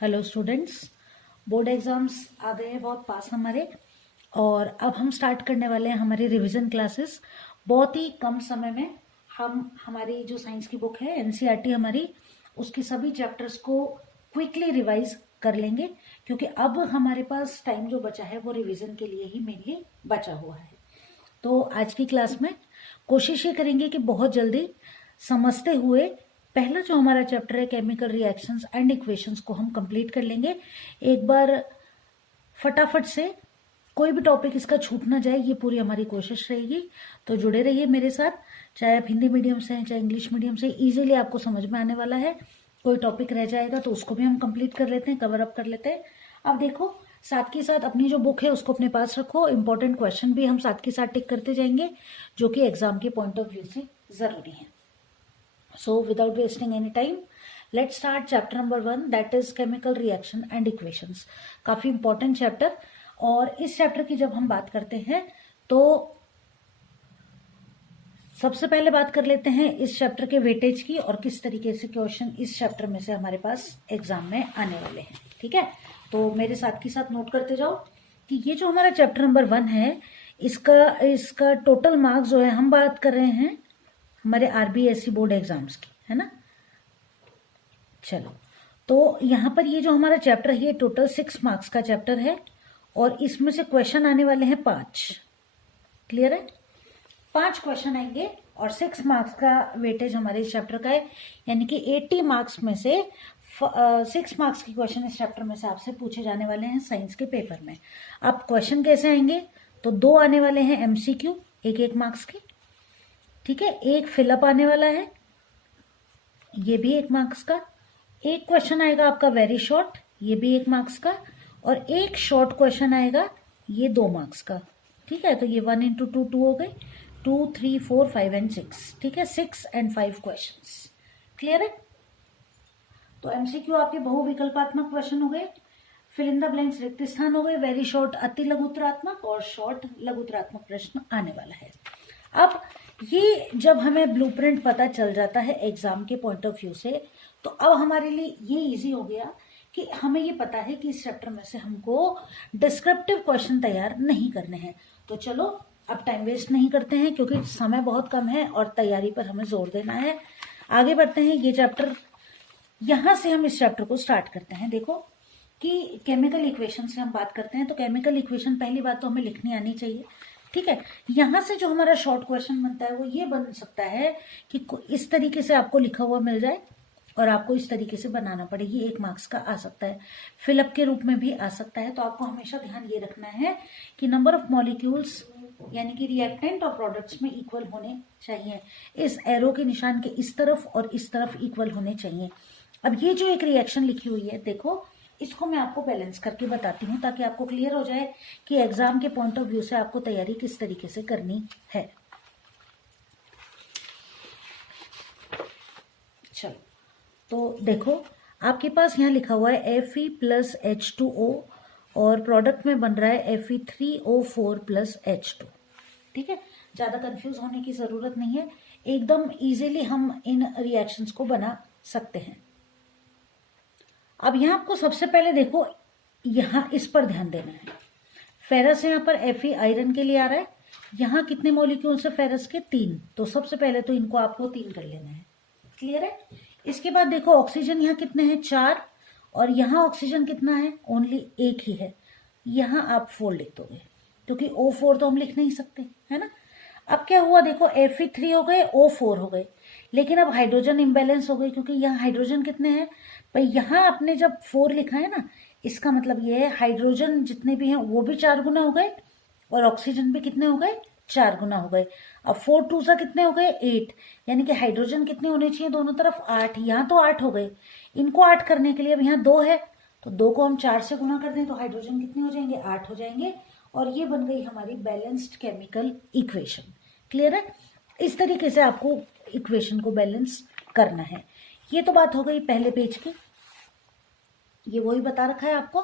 Hello students, board exams आ गए हैं बहुत पास हमारे। और अब हम स्टार्ट करने वाले हैं हमारी रिवीजन क्लासेस। बहुत ही कम समय में हम हमारी जो साइंस की बुक है एनसीईआरटी हमारी, उसकी सभी चैप्टर्स को क्विकली रिवाइज कर लेंगे, क्योंकि अब हमारे पास टाइम जो बचा है वो रिवीजन के लिए ही मेनली बचा हुआ है। तो आज की क्लास में कोशिश ये करेंगे कि बहुत जल्दी समझते हुए पहला जो हमारा चैप्टर है केमिकल रिएक्शंस एंड इक्वेशंस को हम कंप्लीट कर लेंगे। एक बार फटाफट से कोई भी टॉपिक इसका छूट ना जाए, ये पूरी हमारी कोशिश रहेगी। तो जुड़े रहिए मेरे साथ, चाहे आप हिंदी मीडियम से हैं चाहे इंग्लिश मीडियम से, इजीली आपको समझ में आने वाला है। कोई टॉपिक रह जाएगा तो उसको भी हम कंप्लीट कर लेते हैं, कवर अप कर लेते हैं। अब देखो, साथ के साथ अपनी जो बुक है उसको अपने पास रखो। इंपॉर्टेंट क्वेश्चन भी हम साथ के साथ टिक करते जाएंगे, जो कि एग्जाम के पॉइंट ऑफ व्यू से जरूरी है। So without wasting any time, let's start chapter number 1, that is chemical reaction and equations. काफी इंपॉर्टेंट चैप्टर। और इस चैप्टर की जब हम बात करते हैं तो सबसे पहले बात कर लेते हैं इस चैप्टर के वेटेज की और किस तरीके से क्वेश्चन इस चैप्टर में से हमारे पास एग्जाम में आने वाले हैं। ठीक है, तो मेरे साथ के साथ नोट करते जाओ कि ये जो हमारा चैप्टर नंबर 1 है, इसका टोटल मार्क्स जो है, हम बात कर रहे हैं हमारे आरबीएससी बोर्ड एग्जाम्स की, है ना। चलो, तो यहाँ पर ये जो हमारा चैप्टर है ये टोटल 6 मार्क्स का चैप्टर है और इसमें से क्वेश्चन आने वाले हैं 5। क्लियर है? 5 क्वेश्चन आएंगे और 6 मार्क्स का वेटेज हमारे इस चैप्टर का है, यानी कि 80 मार्क्स में से 6 मार्क्स के क्वेश्चन इस चैप्टर में से आपसे पूछे जाने वाले हैं साइंस के पेपर में। अब क्वेश्चन कैसे आएंगे, तो 2 आने वाले हैं एमसीक्यू, 1-1 मार्क्स के। ठीक है, एक फिलअप आने वाला है, ये भी 1 मार्क्स का। एक क्वेश्चन आएगा आपका वेरी शॉर्ट, ये भी 1 मार्क्स का। और एक शॉर्ट क्वेश्चन आएगा, ये 2 मार्क्स का। ठीक है, तो ये 1 into 2 2 हो गए, 2 3 4 5 and 6। ठीक है, 6 and 5 क्वेश्चंस। क्लियर है? तो एमसीक्यू आपके बहुविकल्पात्मक प्रश्न हो गए, फिल इन द ब्लैंक्स रिक्त स्थान हो गए, वेरी शॉर्ट अति लघुत्तरात्मक और शॉर्ट लघुत्तरात्मक प्रश्न आने वाला है। अब ये जब हमें ब्लूप्रिंट पता चल जाता है एग्जाम के पॉइंट ऑफ व्यू से, तो अब हमारे लिए ये इजी हो गया कि हमें ये पता है कि इस चैप्टर में से हमको डिस्क्रिप्टिव क्वेश्चन तैयार नहीं करने हैं। तो चलो अब टाइम वेस्ट नहीं करते हैं, क्योंकि समय बहुत कम है और तैयारी पर हमें जोर देना है। आगे बढ़ते हैं, ये चैप्टर, यहां से हम इस चैप्टर को स्टार्ट करते हैं। देखो कि केमिकल इक्वेशन से हम बात करते हैं, तो केमिकल इक्वेशन पहली बात तो हमें लिखनी आनी चाहिए। ठीक है, यहां से जो हमारा शॉर्ट क्वेश्चन बनता है वो ये बन सकता है कि इस तरीके से आपको लिखा हुआ मिल जाए और आपको इस तरीके से बनाना पड़े, ये 1 मार्क्स का आ सकता है। फिलअप के रूप में भी आ सकता है। तो आपको हमेशा ध्यान ये रखना है कि नंबर ऑफ मॉलिक्यूल्स यानी कि रिएक्टेंट और प्रोडक्ट्स में इक्वल होने चाहिए। इस एरो के निशान के इस तरफ और इस तरफ इक्वल होने चाहिए। अब ये जो एक रिएक्शन लिखी हुई है, देखो इसको मैं आपको बैलेंस करके बताती हूँ ताकि आपको क्लियर हो जाए कि एग्जाम के पॉइंट ऑफ व्यू से आपको तैयारी किस तरीके से करनी है। चलो, तो देखो आपके पास यहाँ लिखा हुआ है Fe+H2O और प्रोडक्ट में बन रहा है Fe3O4+H2। ठीक है, ज्यादा कंफ्यूज होने की जरूरत नहीं है, एकदम इजीली हम इन रिएक्शंस को बना सकते हैं। अब यहाँ आपको सबसे पहले देखो, यहाँ इस पर ध्यान देना है। फेरस यहाँ पर Fe आयरन के लिए आ रहा है, यहाँ कितने मॉलिक्यूल्स है फेरस के? 3। तो सबसे पहले तो इनको आपको 3 कर लेना है। क्लियर है? इसके बाद देखो ऑक्सीजन यहाँ कितने हैं? 4। और यहाँ ऑक्सीजन कितना है? ओनली 1 ही है। यहाँ आप 4 लिख दोगे, क्योंकि O4 तो हम लिख नहीं सकते, है ना। अब क्या हुआ, देखो Fe3 हो गए, O4 हो गए, लेकिन अब हाइड्रोजन इम्बेलेंस हो गई, क्योंकि यहाँ हाइड्रोजन कितने हैं भाई? यहाँ आपने जब 4 लिखा है ना, इसका मतलब ये है हाइड्रोजन जितने भी हैं वो भी 4 गुना हो गए और ऑक्सीजन भी कितने हो गए? 4 गुना हो गए। अब 4 2 सा कितने हो गए? 8। यानी कि हाइड्रोजन कितने होने चाहिए दोनों तरफ? 8। यहाँ तो 8 हो गए, इनको 8 करने के लिए अब यहाँ 2 है, तो 2 को हम 4 से गुना कर दें तो हाइड्रोजन कितने हो जाएंगे? 8 हो जाएंगे। और ये बन गई हमारी बैलेंस्ड केमिकल इक्वेशन। क्लियर है? इस तरीके से आपको इक्वेशन को बैलेंस करना है। ये तो बात हो गई पहले पेज की, ये वही बता रखा है आपको।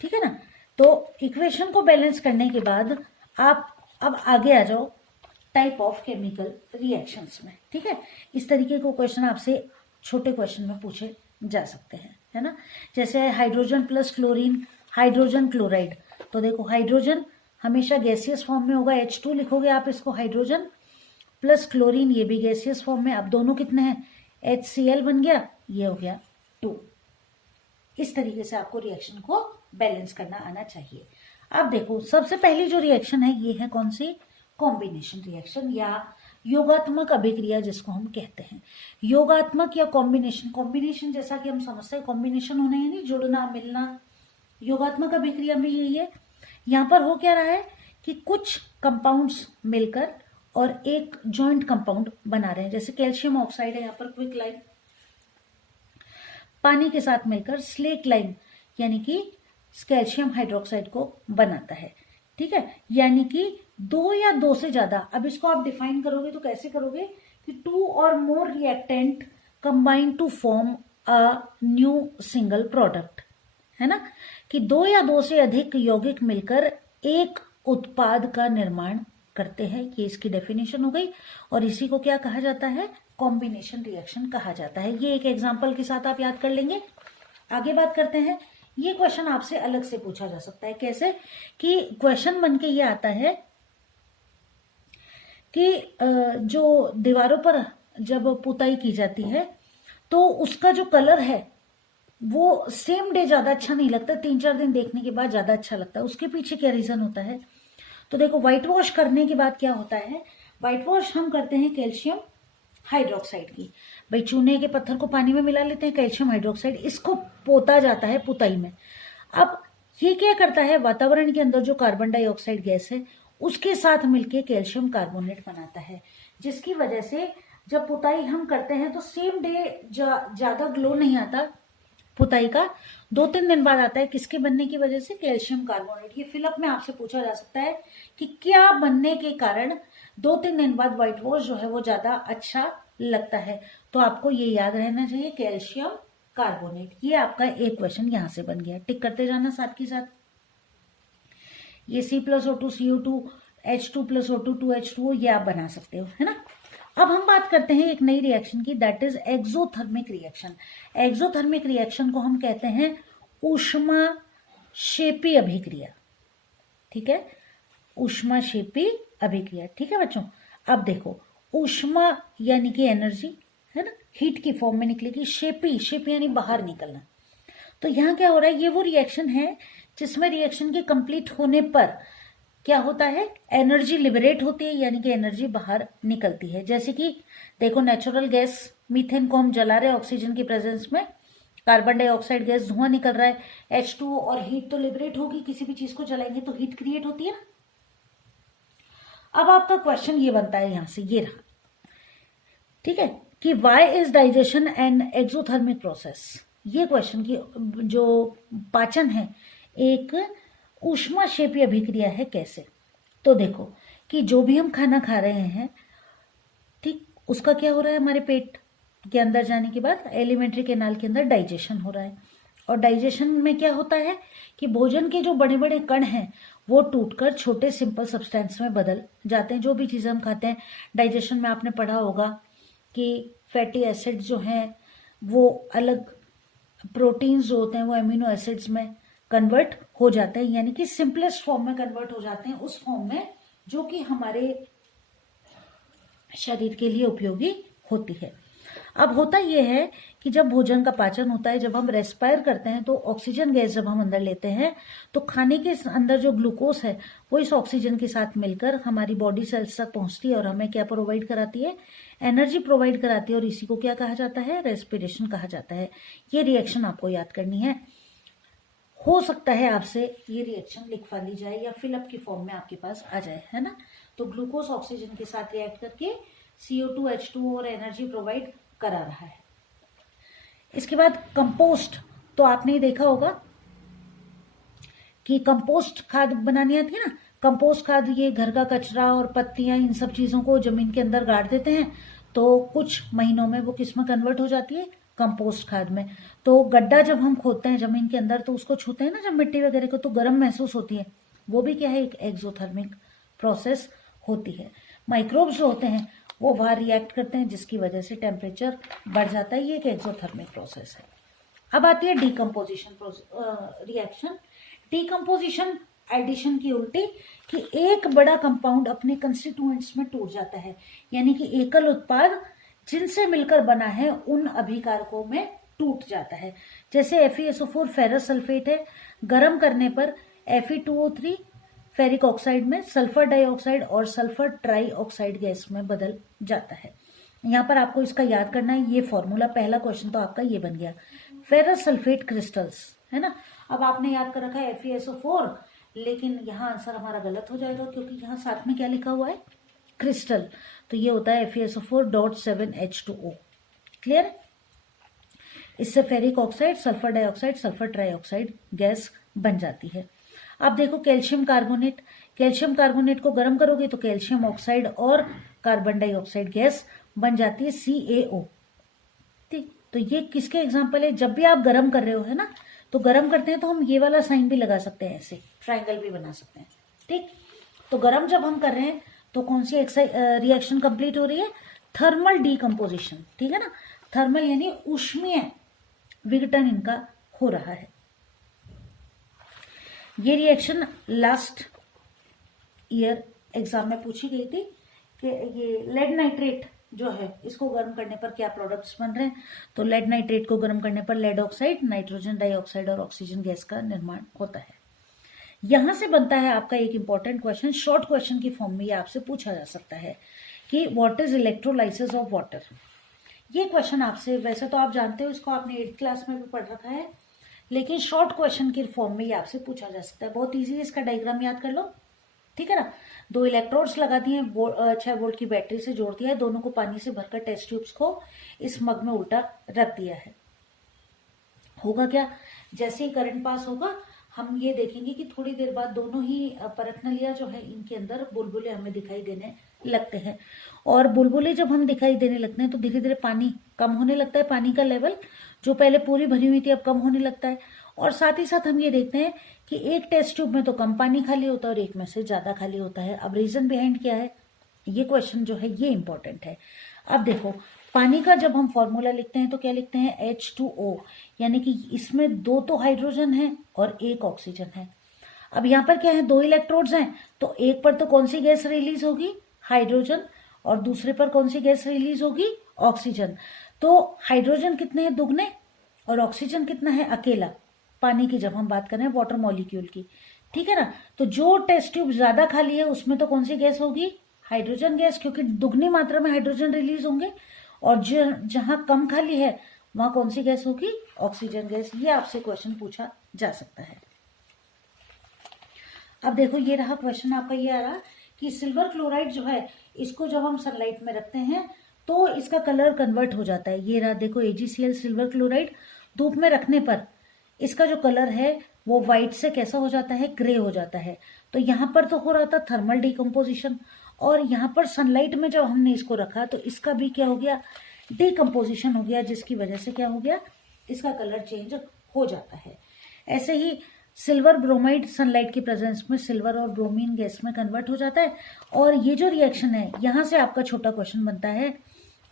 ठीक है ना। तो इक्वेशन को बैलेंस करने के बाद आप अब आगे आ जाओ टाइप ऑफ केमिकल रिएक्शंस में। ठीक है, इस तरीके को क्वेश्चन आपसे छोटे क्वेश्चन में पूछे जा सकते हैं। है ना। जैसे hydrogen plus chlorine, hydrogen chloride. तो देखो हाइड्रोजन हमेशा गैसियस फॉर्म में होगा, H2 लिखोगे आप इसको, हाइड्रोजन प्लस क्लोरीन ये भी गैसियस फॉर्म में। अब दोनों कितने हैं, HCl बन गया, ये हो गया 2। इस तरीके से आपको रिएक्शन को बैलेंस करना आना चाहिए। अब देखो सबसे पहली जो रिएक्शन है ये है कौन सी, कॉम्बिनेशन रिएक्शन या योगात्मक अभिक्रिया जिसको हम कहते हैं। योगात्मक या कॉम्बिनेशन, कॉम्बिनेशन जैसा कि हम समझते हैं कॉम्बिनेशन होने यानी जुड़ना मिलना, योगात्मक अभिक्रिया में यही है। यहाँ पर हो क्या रहा है कि कुछ कंपाउंड्स मिलकर और एक जॉइंट कंपाउंड बना रहे हैं। जैसे कैल्शियम ऑक्साइड है यहाँ पर क्विक लाइम, पानी के साथ मिलकर स्लेक लाइम यानी कि कैल्शियम हाइड्रोक्साइड को बनाता है। ठीक है, यानी कि 2 या 2 से ज्यादा। अब इसको आप डिफाइन करोगे तो कैसे करोगे कि 2 और more reactant combine to form a new single product, है ना, कि 2 या 2 से अधिक यौगिक मिलकर एक उत्पाद का निर्माण करते हैं। ये इसकी डेफिनेशन हो गई और इसी को क्या कहा जाता है, कॉम्बिनेशन रिएक्शन कहा जाता है। ये एक एग्जांपल के साथ आप याद कर लेंगे। आगे बात करते हैं। ये क्वेश्चन आपसे अलग से पूछा जा सकता है। कैसे कि क्वेश्चन बन के ये आता है कि जो दीवारों पर जब पुताई की जाती है तो उसका जो कलर है वो सेम डे ज्यादा अच्छा नहीं लगता, 3-4 दिन देखने के बाद ज्यादा अच्छा लगता है। उसके पीछे क्या रीजन होता है, तो देखो व्हाइट वॉश करने के बाद क्या होता है, व्हाइट वॉश हम करते हैं कैल्शियम हाइड्रोक्साइड की। भाई चूने के पत्थर को पानी में मिला लेते हैं, कैल्शियम हाइड्रोक्साइड, इसको पोता जाता है पुताई में। अब ये क्या करता है, वातावरण के अंदर जो कार्बन डाइऑक्साइड गैस है उसके साथ मिलके कैल्शियम कार्बोनेट बनाता है, जिसकी वजह से जब पुताई हम करते हैं तो सेम डे ज्यादा ग्लो नहीं आता पुताई का, 2-3 दिन बाद आता है। किसके बनने की वजह से, कैल्शियम कार्बोनेट। ये फिलअप में आपसे पूछा जा सकता है कि क्या बनने के कारण 2-3 दिन बाद व्हाइट वॉश जो है वो ज्यादा अच्छा लगता है। तो आपको ये याद रहना चाहिए, कैल्शियम कार्बोनेट। ये आपका एक क्वेश्चन यहां से बन गया, टिक करते जाना साथ के साथ। ये C+O2 CO2 H2 + O2 2H2O ये आप बना सकते हो, है ना। अब हम बात करते हैं एक नई रिएक्शन की, that is exothermic reaction. Exothermic reaction को हम कहते हैं ऊष्माक्षेपी अभिक्रिया। ठीक है, ऊष्माक्षेपी अभिक्रिया। ठीक है बच्चों। अब देखो ऊष्मा यानी कि एनर्जी, है ना, हीट की फॉर्म में निकलेगी। शेपी, शेपी यानी बाहर निकलना। तो यहाँ क्या हो रहा है, ये वो रिएक्शन है जिसमें रिएक्शन के कंप्लीट होने पर क्या होता है, एनर्जी लिबरेट होती है, यानी कि एनर्जी बाहर निकलती है। जैसे कि देखो नेचुरल गैस मीथेन को हम जला रहे हैं ऑक्सीजन की प्रेजेंस में, कार्बन डाइऑक्साइड गैस धुआं निकल रहा है, H2O, और हीट तो लिबरेट होगी, किसी भी चीज को जलाएंगे तो हीट क्रिएट होती है ना। अब आपका क्वेश्चन ये बनता है यहां से, ये रहा, ठीक है, कि why is digestion and exothermic process. ये क्वेश्चन की जो पाचन है एक ऊष्माक्षेपी अभिक्रिया है, कैसे। तो देखो कि जो भी हम खाना खा रहे हैं, ठीक, उसका क्या हो रहा है, हमारे पेट के अंदर जाने के बाद एलिमेंट्री कैनाल के अंदर डाइजेशन हो रहा है। और डाइजेशन में क्या होता है कि भोजन के जो बड़े बड़े कण हैं वो टूटकर छोटे सिंपल सब्सटेंस में बदल जाते हैं। जो भी चीजें हम खाते हैं डाइजेशन में आपने पढ़ा होगा कि फैटी एसिड जो हैं वो अलग, प्रोटीन्स जो होते हैं वो एमिनो एसिड्स में कन्वर्ट हो जाते हैं, यानी कि सिंपलेस्ट फॉर्म में कन्वर्ट हो जाते हैं, उस फॉर्म में जो कि हमारे शरीर के लिए उपयोगी होती है। अब होता यह है कि जब भोजन का पाचन होता है, जब हम रेस्पायर करते हैं तो ऑक्सीजन गैस जब हम अंदर लेते हैं तो खाने के अंदर जो ग्लूकोज है वो इस ऑक्सीजन के साथ मिलकर हमारी बॉडी सेल्स तक पहुंचती है और हमें क्या प्रोवाइड कराती है, एनर्जी प्रोवाइड कराती है। और इसी को क्या कहा जाता है, रेस्पिरेशन कहा जाता है। ये रिएक्शन आपको याद करनी है। हो सकता है आपसे ये रिएक्शन लिखवा ली जाए या फिलअप की फॉर्म में आपके पास आ जाए, है ना। तो ग्लूकोज ऑक्सीजन के साथ रिएक्ट करके CO2 H2O और एनर्जी प्रोवाइड करा रहा है। इसके बाद कंपोस्ट, तो आपने देखा होगा कि कंपोस्ट खाद बनानी आती है ना। कंपोस्ट खाद ये घर का कचरा और पत्तियां इन सब चीजों को जमीन के अंदर गाड़ देते हैं, तो कुछ महीनों में वो किस में कन्वर्ट हो जाती है, कंपोस्ट खाद में। तो गड्ढा जब हम खोदते हैं जमीन के अंदर तो उसको छूते हैं ना जब मिट्टी वगैरह को, तो गर्म महसूस होती है, वो भी क्या है, एक एक्सोथर्मिक प्रोसेस होती है। माइक्रोब्स जो होते हैं वो वहां रिएक्ट करते हैं जिसकी वजह से टेम्परेचर बढ़ जाता है, ये एक एक्सोथर्मिक प्रोसेस है। अब आती है डीकम्पोजिशन रिएक्शन। डीकम्पोजिशन एडिशन की उल्टी, कि एक बड़ा कंपाउंड अपने कंस्टिट्यूएंट्स में टूट जाता है, यानी कि एकल उत्पाद जिनसे मिलकर बना है उन अभिकारकों में टूट जाता है। जैसे FeSO4 फेरस सल्फेट है, गर्म करने पर Fe2O3 फेरिक ऑक्साइड में सल्फर डाइऑक्साइड और सल्फर ट्राई ऑक्साइड गैस में बदल जाता है। यहाँ पर आपको इसका याद करना है, ये फॉर्मूला, पहला क्वेश्चन तो आपका ये बन गया। फेरस सल्फेट क्रिस्टल्स है ना। अब आपने याद कर रखा है FeSO4, लेकिन यहाँ आंसर हमारा गलत हो जाएगा क्योंकि यहाँ साथ में क्या लिखा हुआ है, क्रिस्टल। तो ये होता है FeSO4.7H2O। क्लियर। इससे ferric oxide, sulphur dioxide, sulphur trioxide gas बन जाती है। अब देखो कैल्शियम कार्बोनेट, कैल्शियम कार्बोनेट को गर्म करोगे तो कैल्शियम ऑक्साइड और कार्बन डाइऑक्साइड गैस बन जाती है CaO। ठीक, तो ये किसके एग्जाम्पल है, जब भी आप गर्म कर रहे हो है ना, तो गर्म करते हैं तो हम ये वाला साइन भी लगा सकते हैं, ऐसे ट्राइंगल भी बना सकते हैं। ठीक, तो गर्म जब हम कर रहे हैं तो कौन सी रिएक्शन कंप्लीट हो रही है, थर्मल डीकम्पोजिशन। ठीक है ना, थर्मल यानी ऊष्मीय विघटन इनका हो रहा है। ये रिएक्शन लास्ट ईयर एग्जाम में पूछी गई थी कि ये लेड नाइट्रेट जो है इसको गर्म करने पर क्या प्रोडक्ट्स बन रहे हैं। तो लेड नाइट्रेट को गर्म करने पर लेड ऑक्साइड, नाइट्रोजन डाइऑक्साइड और ऑक्सीजन गैस का निर्माण होता है। यहां से बनता है आपका एक इंपॉर्टेंट क्वेश्चन, शॉर्ट क्वेश्चन की फॉर्म में ये आपसे पूछा जा सकता है कि what is electrolysis of water. ये क्वेश्चन आपसे, वैसे तो आप जानते हो इसको, आपने 8th क्लास में भी पढ़ रखा है, लेकिन शॉर्ट क्वेश्चन की फॉर्म में ये आपसे पूछा जा सकता है। बहुत इजी है, इसका डायग्राम याद कर लो। ठीक है ना, 2 इलेक्ट्रोड्स लगा दिए, 6 वोल्ट की बैटरी से जोड़ दिया है, दोनों को पानी से भरकर टेस्ट ट्यूब्स को इस मग में उल्टा रख दिया है। होगा क्या, जैसे ही करंट पास होगा हम ये देखेंगे कि थोड़ी देर बाद दोनों ही परत नलियां जो है इनके अंदर बुलबुले हमें दिखाई देने लगते हैं। और बुलबुले जब हम दिखाई देने लगते हैं तो धीरे धीरे पानी कम होने लगता है, पानी का लेवल जो पहले पूरी भरी हुई थी अब कम होने लगता है। और साथ ही साथ हम ये देखते हैं कि एक टेस्ट ट्यूब में तो कम पानी खाली होता है और एक में से ज्यादा खाली होता है। अब रीजन बिहाइंड क्या है, ये क्वेश्चन जो है ये इंपॉर्टेंट है। अब देखो, पानी का जब हम फॉर्मूला लिखते हैं तो क्या लिखते हैं, H2O, यानी कि इसमें 2 तो हाइड्रोजन है और 1 ऑक्सीजन है। अब यहाँ पर क्या है, 2 इलेक्ट्रोड्स हैं, तो एक पर तो कौन सी गैस रिलीज होगी, हाइड्रोजन, और दूसरे पर कौन सी गैस रिलीज होगी, ऑक्सीजन। तो हाइड्रोजन कितने हैं, दुगने, और ऑक्सीजन कितना है, अकेला, पानी की जब हम बात कर रहे हैं वाटर मॉलिक्यूल की। ठीक है ना, तो जो टेस्ट ट्यूब ज्यादा खाली है उसमें तो कौन सी गैस होगी, हाइड्रोजन गैस, क्योंकि दुगनी मात्रा में हाइड्रोजन रिलीज होंगे। और जहां कम खाली है वहां कौन सी गैस होगी, ऑक्सीजन गैस। ये आपसे क्वेश्चन पूछा जा सकता है। अब देखो, ये रहा क्वेश्चन आपका, ये आ रहा कि सिल्वर क्लोराइड जो है इसको जब हम सनलाइट में रखते हैं तो इसका कलर कन्वर्ट हो जाता है। ये रहा देखो, AgCl सिल्वर क्लोराइड, धूप में रखने पर इसका जो कलर है वो व्हाइट से कैसा हो जाता है, ग्रे हो जाता है। तो यहाँ पर तो हो रहा था थर्मल डिकम्पोजिशन, और यहाँ पर सनलाइट में जब हमने इसको रखा तो इसका भी क्या हो गया, डिकम्पोजिशन हो गया, जिसकी वजह से क्या हो गया, इसका कलर चेंज हो जाता है। ऐसे ही सिल्वर ब्रोमाइड सनलाइट की प्रेजेंस में सिल्वर और ब्रोमीन गैस में कन्वर्ट हो जाता है। और ये जो रिएक्शन है, यहां से आपका छोटा क्वेश्चन बनता है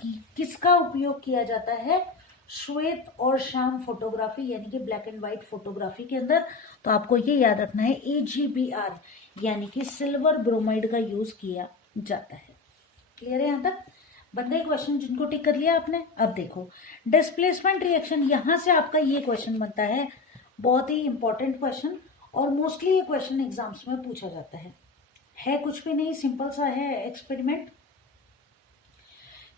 कि किसका उपयोग किया जाता है, श्वेत और श्याम फोटोग्राफी यानी कि ब्लैक एंड व्हाइट फोटोग्राफी के अंदर। तो आपको ये याद रखना है, AgBr यानी कि सिल्वर ब्रोमाइड का यूज किया जाता है। क्लियर है यहां तक, बन गए क्वेश्चन जिनको टिक कर लिया आपने। अब देखो डिस्प्लेसमेंट रिएक्शन, यहां से आपका ये क्वेश्चन बनता है, बहुत ही इंपॉर्टेंट क्वेश्चन, और मोस्टली ये क्वेश्चन एग्जाम्स में पूछा जाता है कुछ भी नहीं, सिंपल सा है एक्सपेरिमेंट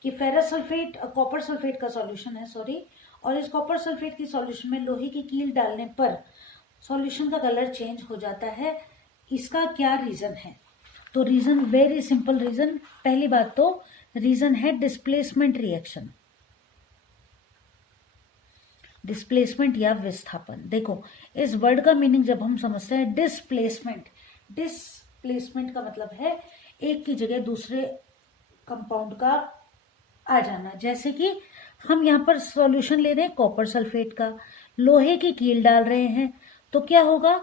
कि फेरस सल्फेट, कॉपर सल्फेट का सॉल्यूशन है सॉरी, और इस कॉपर सल्फेट की सॉल्यूशन में लोहे की कील डालने पर सॉल्यूशन का कलर चेंज हो जाता है। इसका क्या रीजन है, तो रीजन वेरी सिंपल रीजन। पहली बात तो रीजन है डिस्प्लेसमेंट रिएक्शन, डिस्प्लेसमेंट या विस्थापन। देखो इस वर्ड का मीनिंग जब हम समझते हैं, डिस्प्लेसमेंट, डिस्प्लेसमेंट का मतलब है एक की जगह दूसरे कंपाउंड का आ जाना। जैसे कि हम यहाँ पर सॉल्यूशन ले रहे हैं कॉपर सल्फेट का, लोहे की कील डाल रहे हैं, तो क्या होगा,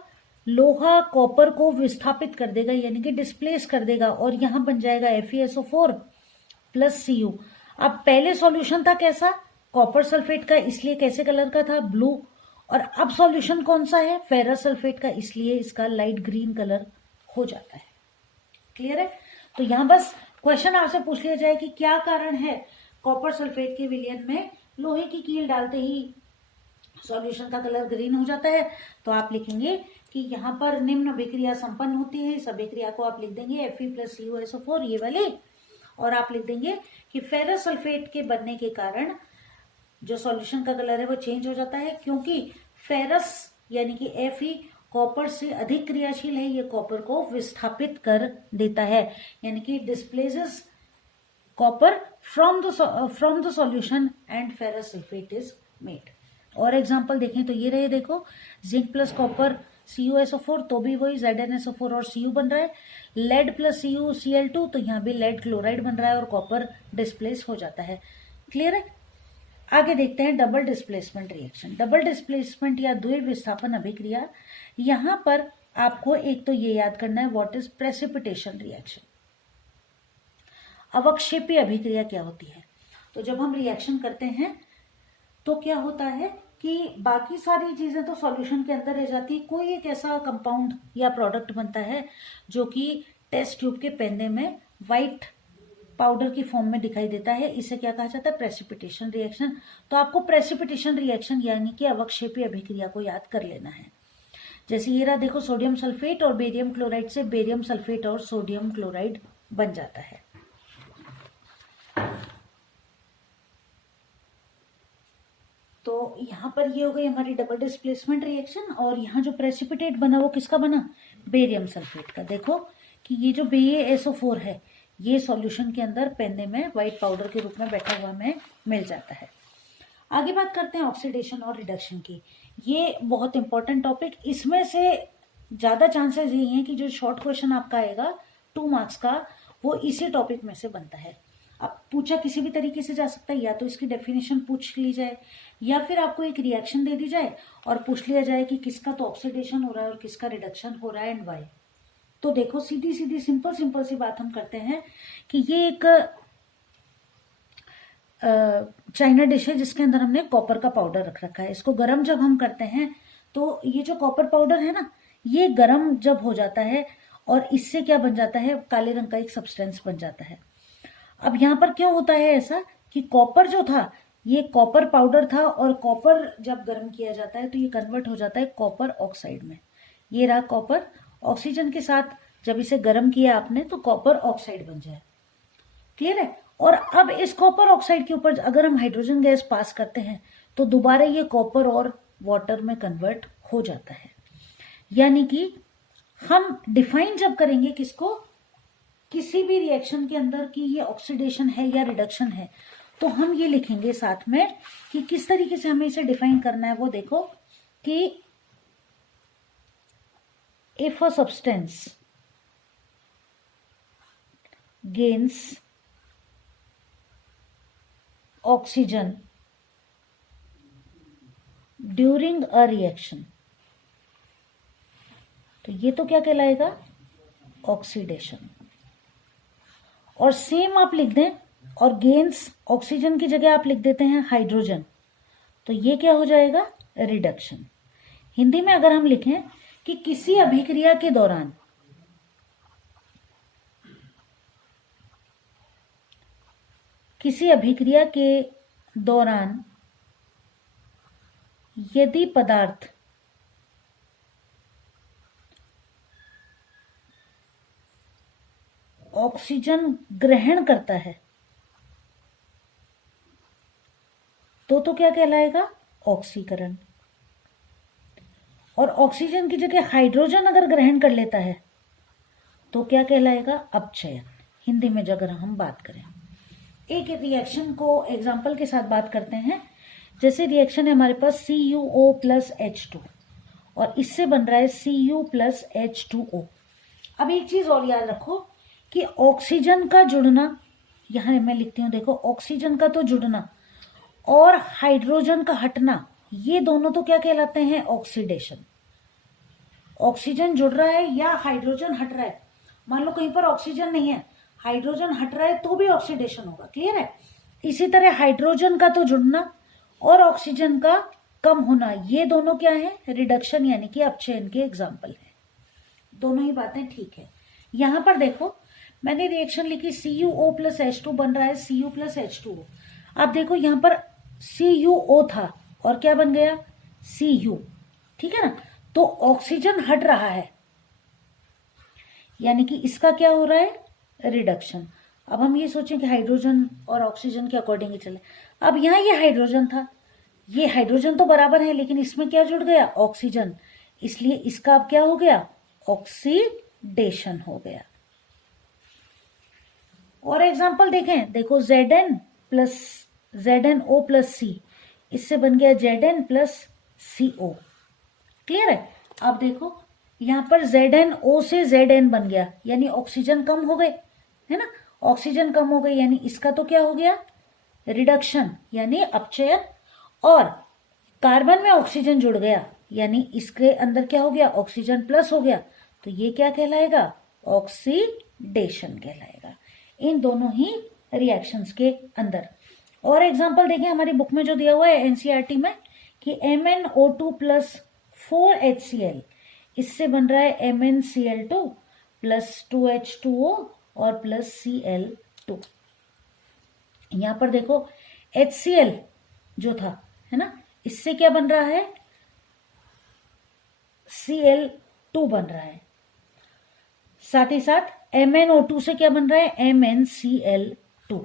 लोहा कॉपर को विस्थापित कर देगा यानी कि डिस्प्लेस कर देगा, और यहां बन जाएगा FeSO4 प्लस Cu। अब पहले सॉल्यूशन था कैसा, कॉपर सल्फेट का इसलिए कैसे कलर का था, ब्लू। और अब सॉल्यूशन कौन सा है, फेरस सल्फेट का, इसलिए इसका लाइट ग्रीन कलर हो जाता है। क्लियर है। तो यहां बस क्वेश्चन आपसे पूछ लिया जाए कि क्या कारण है कॉपर सल्फेट के विलयन में लोहे की कील डालते ही सॉल्यूशन का कलर ग्रीन हो जाता है, तो आप लिखेंगे कि यहाँ पर निम्न अभिक्रिया संपन्न होती है। इस अभिक्रिया को आप लिख देंगे Fe+CuSO4 ये वाली, और आप लिख देंगे कि फेरस सल्फेट के बनने के कारण जो सॉल्यूशन का कलर है वो चेंज हो जाता है, क्योंकि फेरस यानी कि Fe कॉपर से अधिक क्रियाशील है, ये कॉपर को विस्थापित कर देता है, यानी कि displaces copper from the solution and ferrous sulphate is made. और एग्जांपल देखें तो ये रहे, देखो जिंक प्लस कॉपर CuSO4, तो भी वही ZnSO4 और Cu बन रहा है। लेड प्लस CuCl2, तो यहाँ भी लेड क्लोराइड बन रहा है और कॉपर डिस्प्लेस हो जाता है। क्लियर है। आगे देखते हैं double displacement reaction. Double displacement या द्वि विस्थापन अभिक्रिया, यहां पर आपको एक तो ये याद करना है व्हाट इज प्रेसिपिटेशन रिएक्शन। अवक्षेपी अभिक्रिया क्या होती है, तो जब हम रिएक्शन करते हैं तो क्या होता है कि बाकी सारी चीजें तो सॉल्यूशन के अंदर रह जाती है, कोई एक ऐसा कंपाउंड या प्रोडक्ट बनता है जो कि टेस्ट ट्यूब के पेंदे में व्हाइट पाउडर की फॉर्म में दिखाई देता है, इसे क्या कहा जाता है, प्रेसिपिटेशन रिएक्शन। तो आपको प्रेसिपिटेशन रिएक्शन यानी कि अवक्षेपी अभिक्रिया को याद कर लेना है। जैसे ये रहा, देखो सोडियम सल्फेट और बेरियम क्लोराइड से बेरियम सल्फेट और सोडियम क्लोराइड बन जाता है। तो यहाँ पर ये हो गई हमारी डबल डिस्प्लेसमेंट रिएक्शन, और यहाँ जो प्रेसिपिटेट बना वो किसका बना, बेरियम सल्फेट का। देखो कि ये जो BaSO4 है ये सॉल्यूशन के अंदर पेंदे में व्हाइट पाउडर के रूप में बैठा हुआ हमें मिल जाता है। आगे बात करते हैं ऑक्सीडेशन और रिडक्शन की। ये बहुत इंपॉर्टेंट टॉपिक, इसमें से ज्यादा चांसेस यही हैं कि जो शॉर्ट क्वेश्चन आपका आएगा 2 मार्क्स का वो इसी टॉपिक में से बनता है। अब पूछा किसी भी तरीके से जा सकता है, या तो इसकी डेफिनेशन पूछ ली जाए या फिर आपको एक रिएक्शन दे दी जाए और पूछ लिया जाए कि किसका तो ऑक्सीडेशन हो रहा है और किसका रिडक्शन हो रहा है एंड वाई। तो देखो सीधी सीधी सिंपल सी बात हम करते हैं कि ये एक चाइना डिश है जिसके अंदर हमने कॉपर का पाउडर रख रखा है। इसको गर्म जब हम करते हैं तो ये जो कॉपर पाउडर है ना, ये गर्म जब हो जाता है और इससे क्या बन जाता है, काले रंग का एक सब्सटेंस बन जाता है। अब यहाँ पर क्यों होता है ऐसा कि कॉपर जो था ये कॉपर पाउडर था, और कॉपर जब गर्म किया जाता है तो ये कन्वर्ट हो जाता है कॉपर ऑक्साइड में। ये रहा कॉपर, ऑक्सीजन के साथ जब इसे गर्म किया आपने तो कॉपर ऑक्साइड बन जाए। क्लियर है। और अब इस कॉपर ऑक्साइड के ऊपर अगर हम हाइड्रोजन गैस पास करते हैं तो दोबारा ये कॉपर और वाटर में कन्वर्ट हो जाता है। यानी कि हम डिफाइन जब करेंगे किसको, किसी भी रिएक्शन के अंदर कि ये ऑक्सीडेशन है या रिडक्शन है, तो हम ये लिखेंगे साथ में कि किस तरीके से हमें इसे डिफाइन करना है। वो देखो कि if a substance gains oxygen during a reaction, तो ये तो क्या कहलाएगा, ऑक्सीडेशन। और सेम आप लिख दें, और गेन्स ऑक्सीजन की जगह आप लिख देते हैं हाइड्रोजन, तो ये क्या हो जाएगा, रिडक्शन। हिंदी में अगर हम लिखें कि किसी अभिक्रिया के दौरान यदि पदार्थ ऑक्सीजन ग्रहण करता है तो क्या कहलाएगा, ऑक्सीकरण। और ऑक्सीजन की जगह हाइड्रोजन अगर ग्रहण कर लेता है तो क्या कहलाएगा, अपचयन। हिंदी में अगर हम बात करें, एक रिएक्शन को एग्जाम्पल के साथ बात करते हैं। जैसे रिएक्शन है हमारे पास CuO+H2 और इससे बन रहा है Cu+H2O। अब एक चीज और याद रखो कि ऑक्सीजन का जुड़ना, यहां मैं लिखती हूं, देखो ऑक्सीजन का तो जुड़ना और हाइड्रोजन का हटना, ये दोनों तो क्या कहलाते हैं, ऑक्सीडेशन। ऑक्सीजन जुड़ रहा है या हाइड्रोजन हट रहा है, मान लो कहीं पर ऑक्सीजन नहीं है, हाइड्रोजन हट रहा है तो भी ऑक्सीडेशन होगा। क्लियर है। इसी तरह हाइड्रोजन का तो जुड़ना और ऑक्सीजन का कम होना, ये दोनों क्या है, रिडक्शन यानी कि अपचयन के एग्जाम्पल है। दोनों ही बातें ठीक है। यहां पर देखो मैंने रिएक्शन लिखी CuO प्लस H2 बन रहा है Cu प्लस H2O। अब देखो यहां पर CuO था और क्या बन गया Cu, ठीक है ना। तो ऑक्सीजन हट रहा है यानी कि इसका क्या हो रहा है, रिडक्शन। अब हम ये सोचें कि हाइड्रोजन और ऑक्सीजन के अकॉर्डिंग ही चले। अब यहाँ ये हाइड्रोजन था, ये हाइड्रोजन तो बराबर है लेकिन इसमें क्या जुड़ गया, ऑक्सीजन, इसलिए इसका अब क्या हो गया, ऑक्सीडेशन हो गया। और एग्जांपल देखें, देखो Zn plus ZnO plus C, इससे बन गया Zn प्लस CO। क्लियर है। अब देखो यहां पर ZnO से Zn बन गया यानी ऑक्सीजन कम हो गए, है ना, ऑक्सीजन कम हो गई यानी इसका तो क्या हो गया, रिडक्शन यानी अपचयन। और कार्बन में ऑक्सीजन जुड़ गया यानी इसके अंदर क्या हो गया, ऑक्सीजन प्लस हो गया, तो ये क्या कहलाएगा, ऑक्सीडेशन कहलाएगा इन दोनों ही रिएक्शंस के अंदर। और एग्जांपल देखें हमारी बुक में जो दिया हुआ है एनसीईआरटी में कि MnO2 प्लस 4HCl, इससे बन रहा है MnCl2 प्लस 2H2O और प्लस Cl2। यहां पर देखो HCl जो था, है ना, इससे क्या बन रहा है, Cl2 बन रहा है। साथ ही साथ MnO2 से क्या बन रहा है, MnCl2।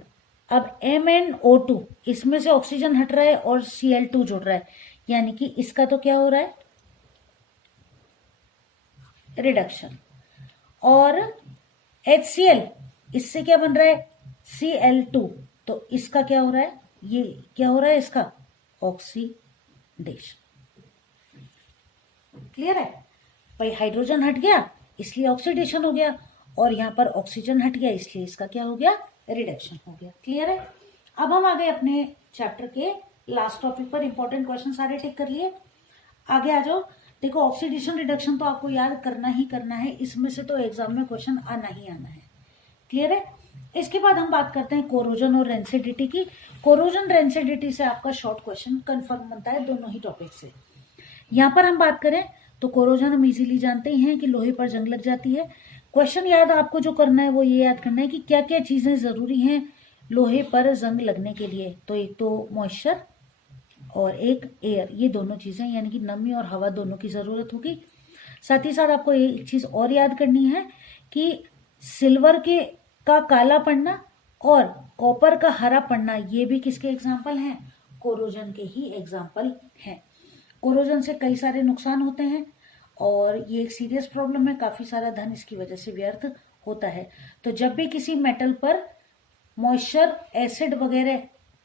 अब MnO2 इसमें से ऑक्सीजन हट रहा है और Cl2 जुड़ रहा है यानी कि इसका तो क्या हो रहा है, रिडक्शन। और HCl इससे क्या बन रहा है, Cl2, तो इसका क्या हो रहा है, ये क्या हो रहा है, इसका ऑक्सीडेशन। क्लियर है भाई, हाइड्रोजन हट गया इसलिए ऑक्सीडेशन हो गया और यहां पर ऑक्सीजन हट गया इसलिए इसका क्या हो गया, रिडक्शन हो गया। क्लियर है। अब हम आ गए अपने चैप्टर के लास्ट टॉपिक पर, इंपॉर्टेंट क्वेश्चन सारे टिक कर लिए, आगे आ जाओ। देखो ऑक्सीडेशन रिडक्शन तो आपको याद करना ही करना है, इसमें से तो एग्जाम में क्वेश्चन आना ही आना है। क्लियर है। इसके बाद हम बात करते हैं कोरोजन और रेंसिडिटी की। कोरोजन रेंसिडिटी से आपका शॉर्ट क्वेश्चन कंफर्म बनता है दोनों ही टॉपिक से। यहां पर हम बात करें तो कोरोजन हम इजीली जानते ही हैं कि लोहे पर जंग लग जाती है। क्वेश्चन याद आपको जो करना है वो ये याद करना है कि क्या क्या चीजें जरूरी हैं लोहे पर जंग लगने के लिए। तो एक तो मॉइस्चर और एक एयर, ये दोनों चीजें यानी कि नमी और हवा दोनों की जरूरत होगी। साथ ही साथ आपको एक चीज और याद करनी है कि सिल्वर के का काला पड़ना और कॉपर का हरा पड़ना, ये भी किसके एग्जाम्पल हैं, कोरोजन के ही एग्जाम्पल हैं। कोरोजन से कई सारे नुकसान होते हैं और ये एक सीरियस प्रॉब्लम है, काफी सारा धन इसकी वजह से व्यर्थ होता है। तो जब भी किसी मेटल पर मॉइस्चर, एसिड वगैरह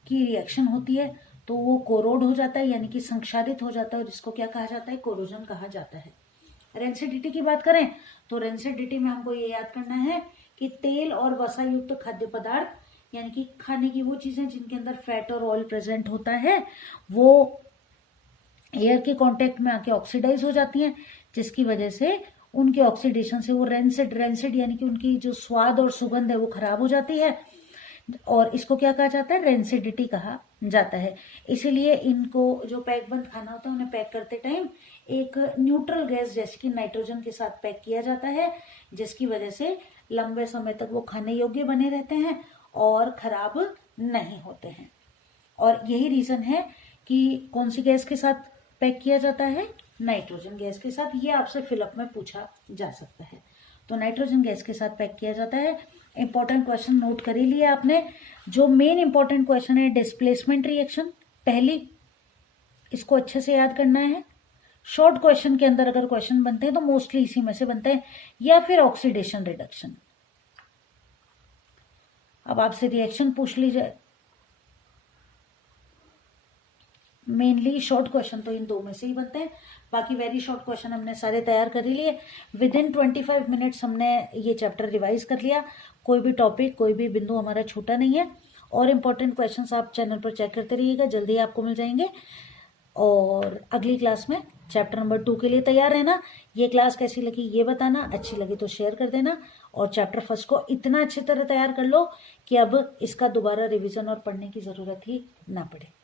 की रिएक्शन होती है तो वो कोरोड हो जाता है यानी कि संक्षारित हो जाता है और इसको क्या कहा जाता है, कोरोजन कहा जाता है। रेंसिडिटी की बात करें तो रेंसिडिटी में हमको ये याद करना है कि तेल और वसा युक्त खाद्य पदार्थ यानी कि खाने की वो चीजें जिनके अंदर फैट और ऑयल प्रेजेंट होता है वो एयर के कांटेक्ट में आके ऑक्सीडाइज हो जाती हैं, जिसकी वजह से उनके ऑक्सीडेशन से वो रेंसिड यानी कि उनकी जो स्वाद और सुगंध है वो खराब हो जाती है और इसको क्या कहा जाता है, रेंसिडिटी कहा जाता है। इसीलिए इनको जो पैक बंद खाना होता है उन्हें पैक करते टाइम एक न्यूट्रल गैस जैसे कि नाइट्रोजन के साथ पैक किया जाता है, जिसकी वजह से लंबे समय तक वो खाने योग्य बने रहते हैं और खराब नहीं होते हैं। और यही रीजन है कि कौन सी गैस के साथ पैक किया जाता है, नाइट्रोजन गैस के साथ। ये आपसे फिलअप में पूछा जा सकता है, तो नाइट्रोजन गैस के साथ पैक किया जाता है। इंपॉर्टेंट क्वेश्चन नोट कर ही लिया आपने। जो मेन इंपॉर्टेंट क्वेश्चन है डिस्प्लेसमेंट रिएक्शन, पहली इसको अच्छे से याद करना है। शॉर्ट क्वेश्चन के अंदर अगर क्वेश्चन बनते हैं तो मोस्टली इसी में से बनते हैं, या फिर ऑक्सीडेशन रिडक्शन। अब आपसे रिएक्शन पूछ ली जाए, मेनली शॉर्ट क्वेश्चन तो इन दो में से ही बनते हैं, बाकी वेरी शॉर्ट क्वेश्चन हमने सारे तैयार कर ही लिए। विद इन 25 मिनट्स हमने ये चैप्टर रिवाइज कर लिया। कोई भी टॉपिक, कोई भी बिंदु हमारा छूटा नहीं है। और इम्पोर्टेंट क्वेश्चंस आप चैनल पर चेक करते रहिएगा, जल्दी आपको मिल जाएंगे। और अगली क्लास में चैप्टर नंबर 2 के लिए तैयार रहना। ये क्लास कैसी लगी ये बताना, अच्छी लगी तो शेयर कर देना। और चैप्टर फर्स्ट को इतना अच्छी तरह तैयार कर लो कि अब इसका दोबारा रिवीजन और पढ़ने की जरूरत ही ना पड़े।